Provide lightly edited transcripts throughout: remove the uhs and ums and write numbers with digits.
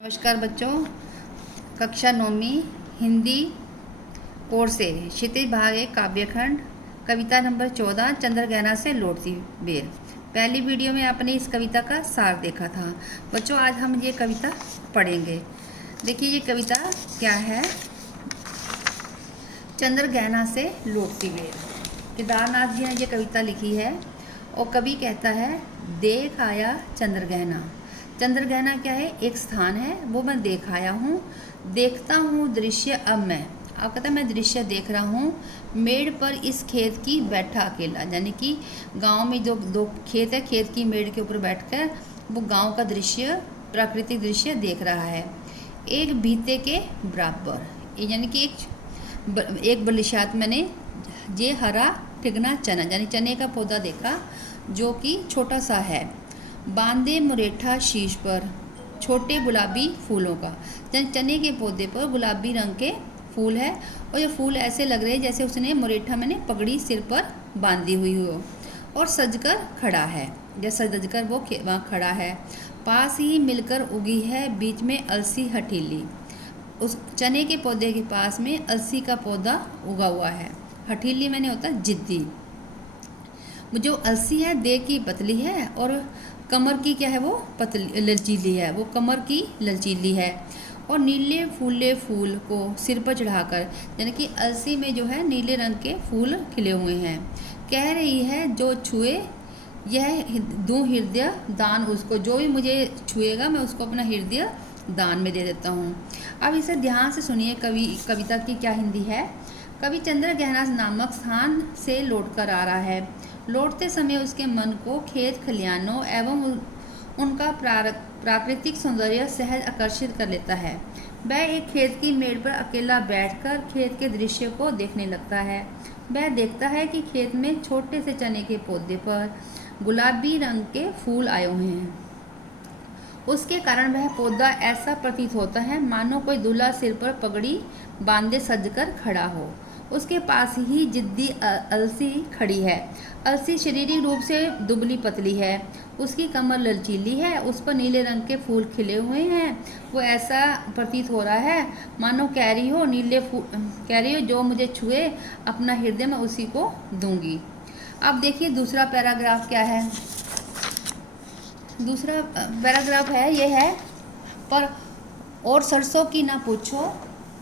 नमस्कार बच्चों, कक्षा 9वीं हिंदी कोर्स से क्षितिज भाग एक काव्यखंड कविता नंबर 14 चंद्रगहना से लौटती बेर। पहली वीडियो में आपने इस कविता का सार देखा था। बच्चों आज हम ये कविता पढ़ेंगे। देखिए ये कविता क्या है। चंद्रगहना से लौटती बेर, केदारनाथ जी ने ये कविता लिखी है और कवि कहता है देख आया चंद्रगहना। चंद्रगहना क्या है? एक स्थान है, वो मैं देख आया हूँ। देखता हूँ दृश्य अब मैं, आप कहता है मैं दृश्य देख रहा हूँ। मेड़ पर इस खेत की बैठा अकेला, यानी कि गांव में जो दो खेत है, खेत की मेड़ के ऊपर बैठकर वो गांव का दृश्य, प्राकृतिक दृश्य देख रहा है। एक बीते के बराबर, यानी कि एक बलिशात मैंने ये हरा ठिगना चना, यानी चने का पौधा देखा जो कि छोटा सा है। बांधे मुरेठा शीश पर छोटे गुलाबी फूलों का, चने के पौधे पर गुलाबी रंग के फूल है और ये फूल ऐसे लग रहे हैं जैसे उसने मुरेठा मैंने पगड़ी सिर पर बांधी हुई हो और सजकर खड़ा है, जैसे सजकर वो वहाँ खड़ा है। पास ही मिलकर उगी है बीच में अलसी हठीली, उस चने के पौधे के पास में अलसी का पौधा उगा हुआ है। हठीली मैंने होता जिद्दी। जो अलसी है देह की पतली है और कमर की क्या है, वो पतली लचीली है, वो कमर की लचीली है। और नीले फूले फूल को सिर पर चढ़ाकर, यानी कि अलसी में जो है नीले रंग के फूल खिले हुए हैं। कह रही है जो छुए यह दूं हृदय दान उसको, जो भी मुझे छुएगा मैं उसको अपना हृदय दान में दे देता हूँ। अब इसे ध्यान से सुनिए। कविता की क्या हिंदी है। कवि चंद्रगहना नामक स्थान से लौटकर आ रहा है। लौटते समय उसके मन को खेत खलिहानों एवं उनका प्राकृतिक सौंदर्य सहज आकर्षित कर लेता है। वह एक खेत की मेड़ पर अकेला बैठकर खेत के दृश्य को देखने लगता है। वह देखता है कि खेत में छोटे से चने के पौधे पर गुलाबी रंग के फूल आए हुए हैं। उसके कारण वह पौधा ऐसा प्रतीत होता है मानो कोई दूल्हा सिर पर पगड़ी बांधे सजकर खड़ा हो। उसके पास ही जिद्दी अलसी खड़ी है। अलसी शारीरिक रूप से दुबली पतली है, उसकी कमर लचीली है, उस पर नीले रंग के फूल खिले हुए हैं। वो ऐसा प्रतीत हो रहा है मानो कह रही हो कह रही हो जो मुझे छुए अपना हृदय मैं उसी को दूंगी। अब देखिए दूसरा पैराग्राफ क्या है। दूसरा पैराग्राफ है ये है, पर और सरसों की ना पूछो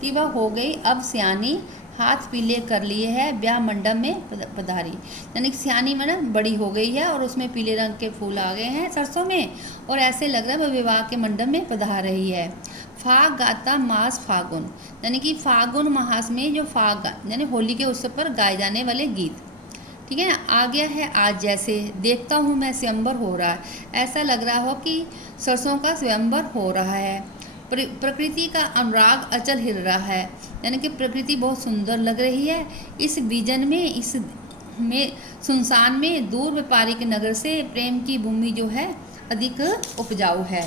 कि वह हो गई अब सियानी, हाथ पीले कर लिए है ब्याह मंडप में पधारी। यानी सियानी में ना बड़ी हो गई है और उसमें पीले रंग के फूल आ गए हैं सरसों में और ऐसे लग रहा है वह विवाह के मंडप में पधार रही है। फाग गाता मास फागुन, यानी कि फागुन मास में जो फाग यानी होली के उत्सव पर गाए जाने वाले गीत, ठीक है ना। आ गया है आज जैसे देखता हूँ मैं स्वयंवर हो रहा है, ऐसा लग रहा हो कि सरसों का स्वयंवर हो रहा है। प्रकृति का अनुराग अचल हिल रहा है, यानी कि प्रकृति बहुत सुंदर लग रही है। इस विजन में, इस में सुनसान में दूर व्यापारिक नगर से प्रेम की भूमि जो है अधिक उपजाऊ है।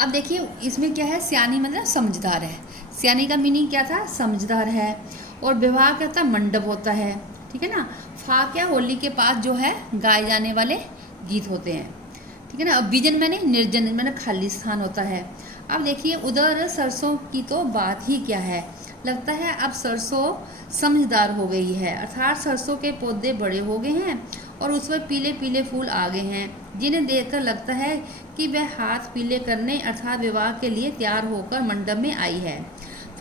अब देखिए इसमें क्या है, सियानी मतलब समझदार है। सियानी का मीनिंग क्या था, समझदार है। और विवाह क्या था, मंडप होता है, ठीक है ना। फा क्या, होली के पास जो है गाए जाने वाले गीत होते हैं, ठीक है ना। अब विजन मैंने निर्जन मैंने खाली स्थान होता है। अब देखिए उधर सरसों की तो बात ही क्या है, लगता है अब सरसों समझदार हो गई है, अर्थात सरसों के पौधे बड़े हो गए हैं और उस पर पीले पीले फूल आ गए हैं जिन्हें देखकर लगता है कि वह हाथ पीले करने अर्थात विवाह के लिए तैयार होकर मंडप में आई है।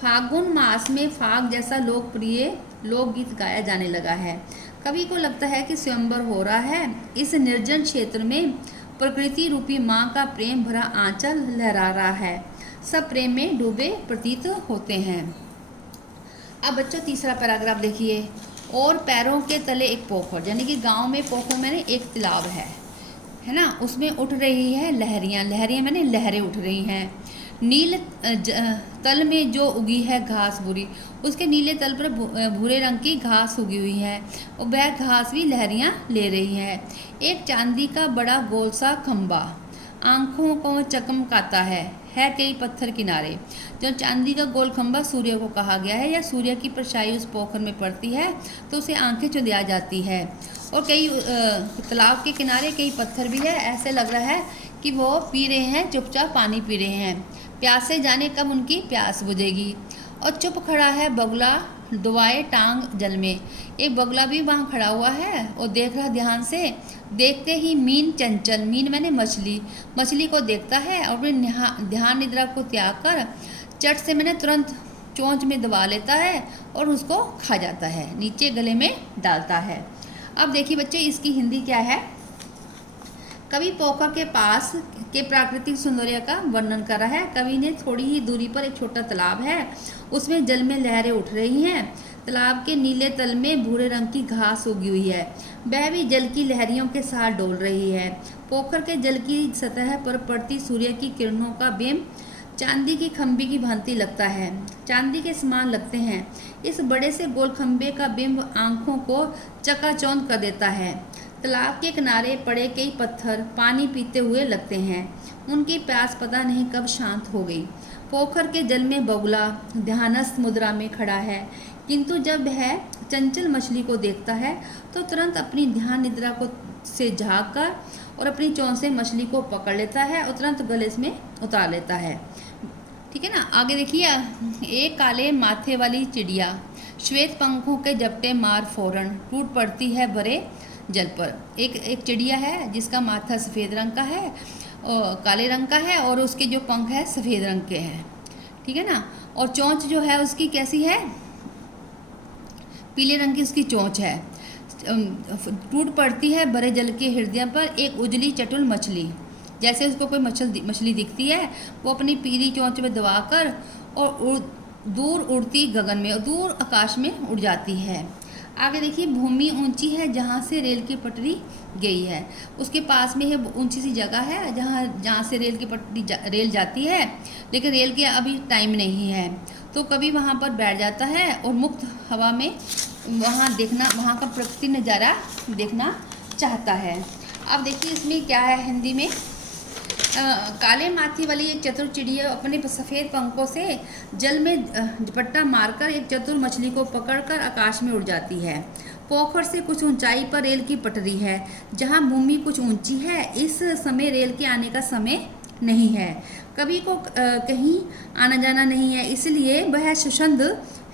फागुन मास में फाग जैसा लोकप्रिय लोकगीत गाया जाने लगा है। कवि को लगता है कि स्वयंवर हो रहा है। इस निर्जन क्षेत्र में प्रकृति रूपी माँ का प्रेम भरा आंचल लहरा रहा है। सब प्रेम में डूबे प्रतीत होते हैं। अब बच्चों तीसरा पैराग्राफ देखिए। और पैरों के तले एक पोखर, यानी कि गांव में पोखर मैंने एक तालाब है ना, उसमें उठ रही है लहरियाँ, लहरियाँ मैंने लहरें उठ रही हैं। नील तल में जो उगी है घास बुरी, उसके नीले तल पर भूरे रंग की घास उगी हुई है और वह घास भी लहरियाँ ले रही है। एक चांदी का बड़ा गोल सा खंबा आंखों को चमकाता है कई पत्थर किनारे। जो चांदी का गोल खंबा सूर्य को कहा गया है, या सूर्य की परछाई उस पोखर में पड़ती है तो उसे आंखें चुंधिया जाती है। और कई तालाब के किनारे कई पत्थर भी है, ऐसे लग रहा है कि वो पी रहे हैं, चुपचाप पानी पी रहे हैं। प्यासे जाने कब उनकी प्यास बुझेगी। और चुप खड़ा है बगुला डुबाए टांग जल में। एक बगुला भी वहाँ खड़ा हुआ है और देख रहा ध्यान से। देखते ही मीन चंचल, मीन मैंने मछली, मछली को देखता है और फिर ध्यान निद्रा को त्याग कर चट से मैंने तुरंत चोंच में दबा लेता है और उसको खा जाता है, नीचे गले में डालता है। अब देखिए बच्चे, इसकी हिंदी क्या है। कवि पोखर के पास के प्राकृतिक सौंदर्य का वर्णन कर रहा है। कवि ने थोड़ी ही दूरी पर एक छोटा तालाब है, उसमें जल में लहरें उठ रही हैं। तालाब के नीले तल में भूरे रंग की घास उगी हुई है, वह भी जल की लहरियों के साथ डोल रही है। पोखर के जल की सतह पर पड़ती सूर्य की किरणों का बिंब चांदी की खंबी की भांति लगता है, चांदी के समान लगते हैं। इस बड़े से गोल खंबे का बिंब आंखों को चकाचौंध कर देता है। तालाब के किनारे पड़े कई पत्थर पानी पीते हुए लगते हैं, उनकी प्यास पता नहीं कब शांत हो गई। पोखर के जल में बगुला ध्यानस्थ मुद्रा में खड़ा है, किंतु जब वह चंचल मछली को देखता है तो तुरंत अपनी ध्यान निद्रा को से झाँक कर और अपनी चोंच से मछली को पकड़ लेता है और तुरंत गले में उतार लेता है। ठीक है ना। आगे देखिए, एक काले माथे वाली चिड़िया श्वेत पंखों के जपटे मार फौरन टूट पड़ती है भरे जल पर। एक चिड़िया है जिसका माथा सफ़ेद रंग का है और काले रंग का है और उसके जो पंख है सफ़ेद रंग के हैं। ठीक है ना। और चोंच जो है उसकी कैसी है, पीले रंग की उसकी चोंच है। टूट पड़ती है भरे जल के हृदय पर एक उजली चटुल मछली। जैसे उसको कोई मछली दिखती है, वो अपनी पीली चोंच में दबाकर और दूर उड़ती गगन में और दूर आकाश में उड़ जाती है। आगे देखिए, भूमि ऊंची है जहाँ से रेल की पटरी गई है। उसके पास में है ऊंची सी जगह है जहाँ से रेल की पटरी रेल जाती है, लेकिन रेल के अभी टाइम नहीं है, तो कभी वहाँ पर बैठ जाता है और मुक्त हवा में वहाँ का प्रकृति नज़ारा देखना चाहता है। अब देखिए इसमें क्या है हिंदी में। काले माथे वाली एक चतुर चिड़िया अपने सफ़ेद पंखों से जल में झपट्टा मारकर एक चतुर मछली को पकड़कर आकाश में उड़ जाती है। पोखर से कुछ ऊंचाई पर रेल की पटरी है, जहां भूमि कुछ ऊंची है। इस समय रेल के आने का समय नहीं है, कभी को कहीं आना जाना नहीं है, इसलिए वह सुषंद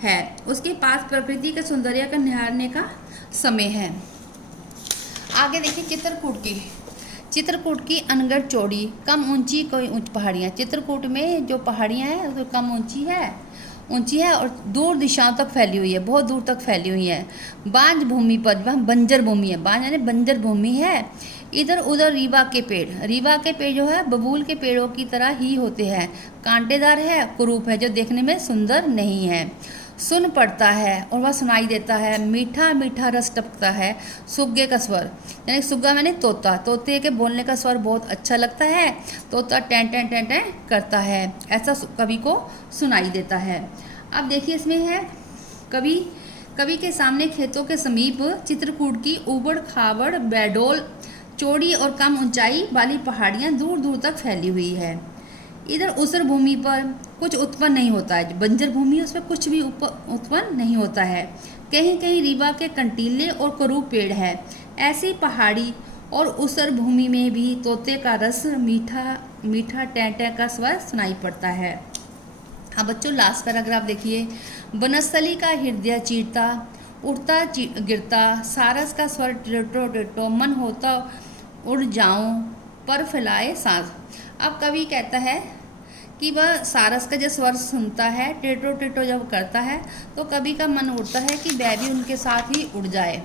है। उसके पास प्रकृति के सौंदर्य का निहारने का समय है। आगे देखिए, चित्रकूट की अनगढ़ चौड़ी कम ऊंची कोई ऊंच पहाड़ियाँ। चित्रकूट में जो पहाड़ियाँ हैं वो कम ऊंची है और दूर दिशाओं तक फैली हुई है, बहुत दूर तक फैली हुई है। बांझ भूमि पर, वहाँ बंजर भूमि है, बांझ यानी बंजर भूमि है। इधर उधर रीवा के पेड़ जो है बबूल के पेड़ों की तरह ही होते हैं, कांटेदार है, कुरूप है, जो देखने में सुंदर नहीं है। सुन पड़ता है और वह सुनाई देता है, मीठा मीठा रस टपकता है सुग्गे का स्वर, यानी सुग्गा मैंने तोता, तोते के बोलने का स्वर बहुत अच्छा लगता है। तोता टें टें टें टें करता है, ऐसा कवि को सुनाई देता है। अब देखिए इसमें है, कवि के सामने खेतों के समीप चित्रकूट की उबड़ खाबड़ बेडोल चौड़ी और कम ऊंचाई वाली पहाड़ियाँ दूर दूर तक फैली हुई है। इधर ऊसर भूमि पर कुछ उत्पन्न नहीं होता है, बंजर भूमि है उसमें कुछ भी उत्पन्न नहीं होता है। कहीं कहीं रीवा के कंटीले और करूब पेड़ है। ऐसी पहाड़ी और ऊसर भूमि में भी तोते का रस मीठा मीठा टें टें का स्वर सुनाई पड़ता है। हाँ बच्चों, लास्ट पैराग्राफ देखिए। वनस्थली का हृदय चीरता उड़ता गिरता सारस का स्वर टिटो टिटो, मन होता उड़ जाऊं पर फैलाए सांस। अब कवि कहता है कि वह सारस का जब स्वर सुनता है, टिटो टिटो जब करता है, तो कवि का मन उड़ता है कि वह भी उनके साथ ही उड़ जाए।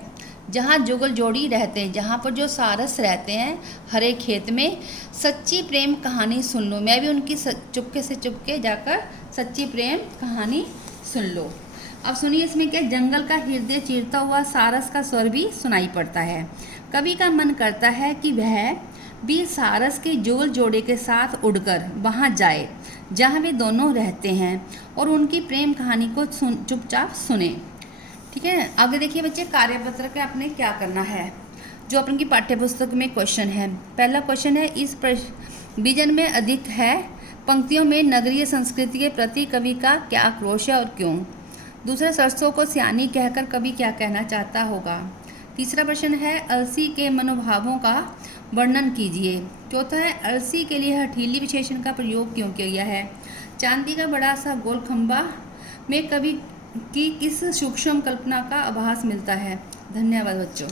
जहाँ जुगल जोड़ी रहते हैं, जहाँ पर जो सारस रहते हैं हरे खेत में, सच्ची प्रेम कहानी सुन लो, मैं भी उनकी चुपके से चुपके जाकर सच्ची प्रेम कहानी सुन लो। अब सुनिए इसमें क्या, जंगल का हृदय चीरता हुआ सारस का स्वर भी सुनाई पड़ता है। कवि का मन करता है कि वह भी सारस के जुगल जोड़े के साथ उड़कर वहाँ जाए जहाँ वे दोनों रहते हैं और उनकी प्रेम कहानी को चुपचाप सुने। ठीक है। आगे देखिए बच्चे, कार्यपत्र का आपने क्या करना है, जो अपन की पाठ्यपुस्तक में क्वेश्चन है। पहला क्वेश्चन है, इस विजन में अधिक है पंक्तियों में नगरीय संस्कृति के प्रति कवि का क्या आक्रोश है और क्यों। दूसरा, सरसों को सियानी कहकर कवि क्या कहना चाहता होगा। तीसरा प्रश्न है, अलसी के मनोभावों का वर्णन कीजिए। चौथा है अलसी के लिए हठीली विशेषण का प्रयोग क्यों किया गया है। चांदी का बड़ा सा गोल खंभा में कवि की किस सूक्ष्म कल्पना का आभास मिलता है। धन्यवाद बच्चों।